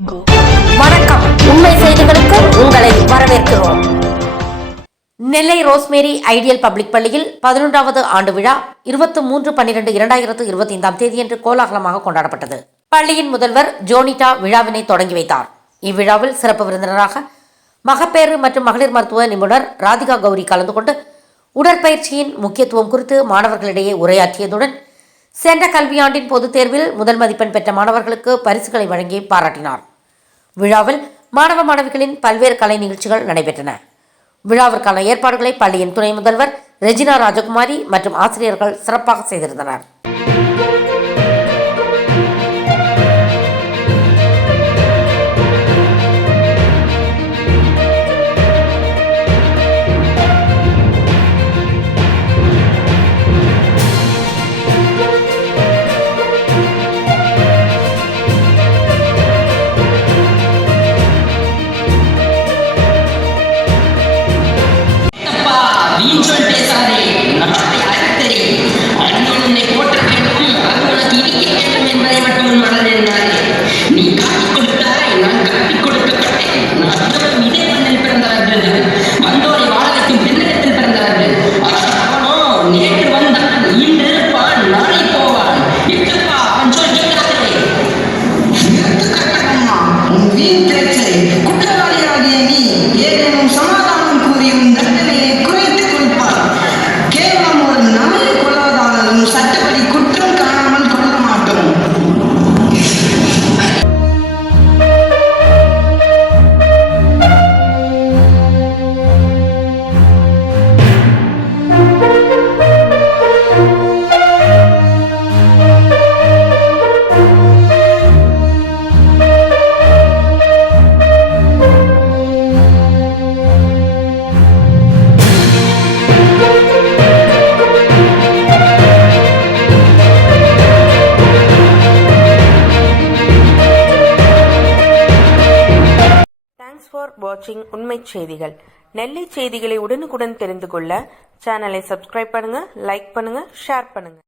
வணக்கம். உண்மை செய்திகளுக்கு உங்களை வரவேற்கிறோம். நெல்லை ரோஸ்மேரி ஐடியல் பப்ளிக் பள்ளியில் 11வது ஆண்டு விழா 23/12/2025 கோலாகலமாக கொண்டாடப்பட்டது. பள்ளியின் முதல்வர் ஜோனிட்டா விழாவினை தொடங்கி வைத்தார். இவ்விழாவில் சிறப்பு விருந்தினராக மகப்பேறு மற்றும் மகளிர் மருத்துவ நிபுணர் ராதிகா கௌரி கலந்து கொண்டு உடற்பயிற்சியின் முக்கியத்துவம் குறித்து மாணவர்களிடையே உரையாற்றியதுடன் சென்ற கல்வியாண்டின் பொதுத் தேர்வில் முதல் மதிப்பெண் பெற்ற மாணவர்களுக்கு பரிசுகளை வழங்கி பாராட்டினார். விழாவில் மாணவ மாணவிகளின் பல்வேறு கலை நிகழ்ச்சிகள் நடைபெற்றன. விழாவிற்கான ஏற்பாடுகளை பள்ளியின் துணை முதல்வர் ரெஜினா ராஜகுமாரி மற்றும் ஆசிரியர்கள் சிறப்பாக செய்திருந்தனர். Thanks for watching உண்மை செய்திகள். நெல்லை செய்திகளை உடனுக்குடன் தெரிந்து கொள்ள சேனலை சப்ஸ்கிரைப் பண்ணுங்க, லைக் பண்ணுங்க, ஷேர் பண்ணுங்க.